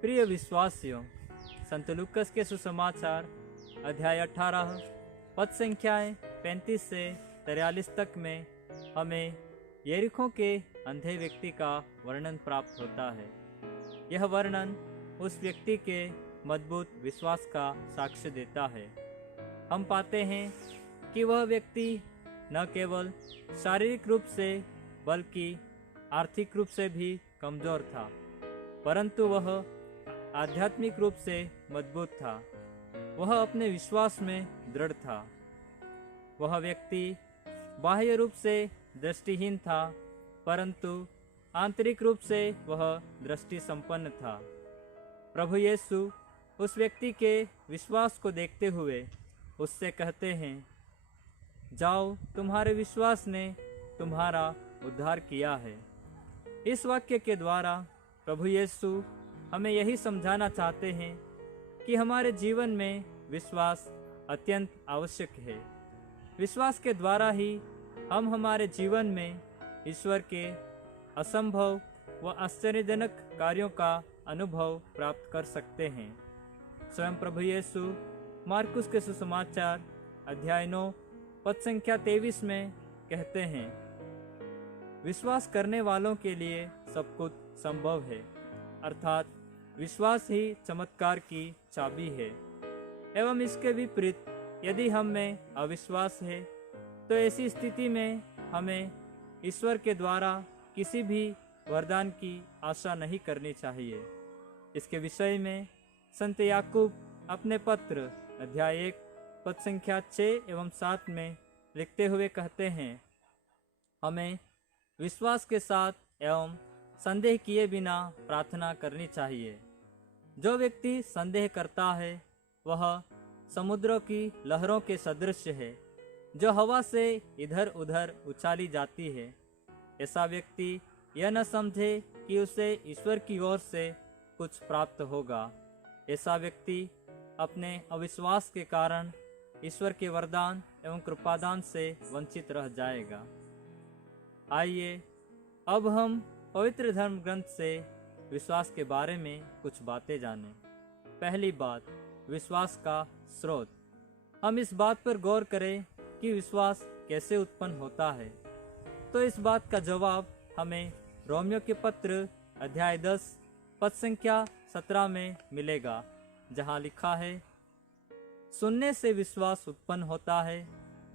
प्रिय विश्वासियों, संत लूकस के सुसमाचार अध्याय 18 पद संख्याएं 35 से 43 तक में हमें यरीहो के अंधे व्यक्ति का वर्णन प्राप्त होता है। यह वर्णन उस व्यक्ति के मजबूत विश्वास का साक्ष्य देता है। हम पाते हैं कि वह व्यक्ति न केवल शारीरिक रूप से बल्कि आर्थिक रूप से भी कमजोर था, परंतु वह आध्यात्मिक रूप से मजबूत था। वह अपने विश्वास में दृढ़ था। वह व्यक्ति बाह्य रूप से दृष्टिहीन था, परंतु आंतरिक रूप से वह दृष्टि संपन्न था। प्रभु यीशु उस व्यक्ति के विश्वास को देखते हुए उससे कहते हैं, जाओ, तुम्हारे विश्वास ने तुम्हारा उद्धार किया है। इस वाक्य के द्वारा प्रभु यीशु हमें यही समझाना चाहते हैं कि हमारे जीवन में विश्वास अत्यंत आवश्यक है। विश्वास के द्वारा ही हम हमारे जीवन में ईश्वर के असंभव व आश्चर्यजनक कार्यों का अनुभव प्राप्त कर सकते हैं। स्वयं प्रभु यीशु मार्कुस के सुसमाचार अध्याय 9 पद संख्या 23 में कहते हैं, विश्वास करने वालों के लिए सब कुछ संभव है। अर्थात विश्वास ही चमत्कार की चाबी है। एवं इसके विपरीत यदि हम में अविश्वास है तो ऐसी स्थिति में हमें ईश्वर के द्वारा किसी भी वरदान की आशा नहीं करनी चाहिए। इसके विषय में संत याकूब अपने पत्र अध्याय 1 पद संख्या 6 एवं 7 में लिखते हुए कहते हैं, हमें विश्वास के साथ एवं संदेह किए बिना प्रार्थना करनी चाहिए। जो व्यक्ति संदेह करता है वह समुद्रों की लहरों के सदृश है, जो हवा से इधर उधर उछाली जाती है। ऐसा व्यक्ति यह न समझे कि उसे ईश्वर की ओर से कुछ प्राप्त होगा। ऐसा व्यक्ति अपने अविश्वास के कारण ईश्वर के वरदान एवं कृपादान से वंचित रह जाएगा। आइए अब हम पवित्र धर्म ग्रंथ से विश्वास के बारे में कुछ बातें जानें। पहली बात, विश्वास का स्रोत। हम इस बात पर गौर करें कि विश्वास कैसे उत्पन्न होता है, तो इस बात का जवाब हमें रोमियो के पत्र अध्याय 10 पद संख्या 17 में मिलेगा, जहां लिखा है, सुनने से विश्वास उत्पन्न होता है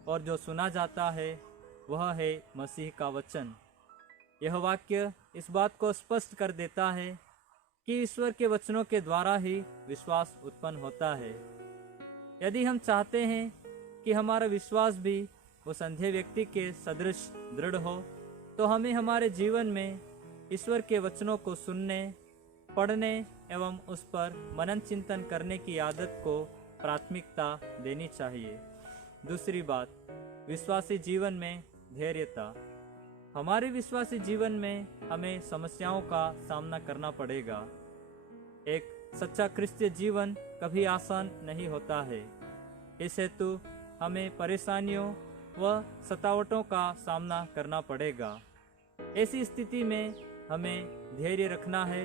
और जो सुना जाता है वह है मसीह का वचन। यह वाक्य इस बात को स्पष्ट कर देता है कि ईश्वर के वचनों के द्वारा ही विश्वास उत्पन्न होता है। यदि हम चाहते हैं कि हमारा विश्वास भी उस अंधे व्यक्ति के सदृश दृढ़ हो, तो हमें हमारे जीवन में ईश्वर के वचनों को सुनने, पढ़ने एवं उस पर मनन चिंतन करने की आदत को प्राथमिकता देनी चाहिए। दूसरी बात, विश्वासी जीवन में धैर्यता। हमारे विश्वासी जीवन में हमें समस्याओं का सामना करना पड़ेगा। एक सच्चा क्रिस्तीय जीवन कभी आसान नहीं होता है। इस हेतु हमें परेशानियों व सतावटों का सामना करना पड़ेगा। ऐसी स्थिति में हमें धैर्य रखना है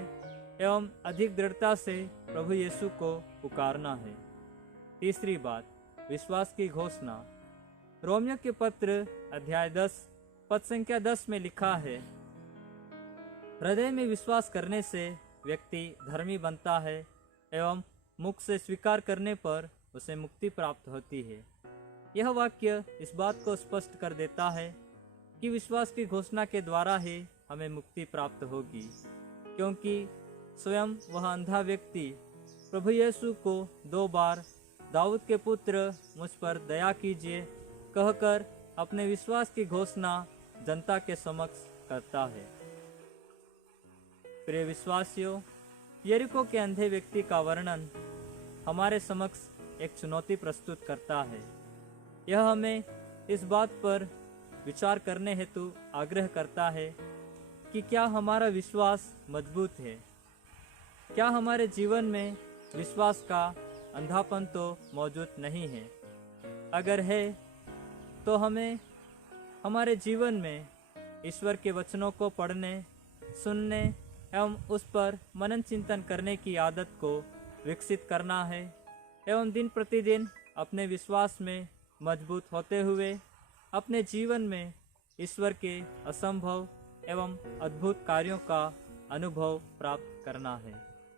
एवं अधिक दृढ़ता से प्रभु यीशु को पुकारना है। तीसरी बात, विश्वास की घोषणा। रोमियो के पत्र अध्याय 10 पद संख्या 10 में लिखा है, हृदय में विश्वास करने से व्यक्ति धर्मी बनता है एवं मुख से स्वीकार करने पर उसे मुक्ति प्राप्त होती है। यह वाक्य इस बात को स्पष्ट कर देता है कि विश्वास की घोषणा के द्वारा ही हमें मुक्ति प्राप्त होगी, क्योंकि स्वयं वह अंधा व्यक्ति प्रभु यीशु को 2 बार दाऊद के पुत्र मुझ पर दया कीजिए कहकर अपने विश्वास की घोषणा जनता के समक्ष करता है। प्रिय विश्वासियों, यरीहो के अंधे व्यक्ति का वर्णन हमारे समक्ष एक चुनौती प्रस्तुत करता है। यह हमें इस बात पर विचार करने हेतु आग्रह करता है कि क्या हमारा विश्वास मजबूत है। क्या हमारे जीवन में विश्वास का अंधापन तो मौजूद नहीं है। अगर है तो हमें हमारे जीवन में ईश्वर के वचनों को पढ़ने, सुनने एवं उस पर मनन चिंतन करने की आदत को विकसित करना है एवं दिन प्रतिदिन अपने विश्वास में मजबूत होते हुए अपने जीवन में ईश्वर के असंभव एवं अद्भुत कार्यों का अनुभव प्राप्त करना है।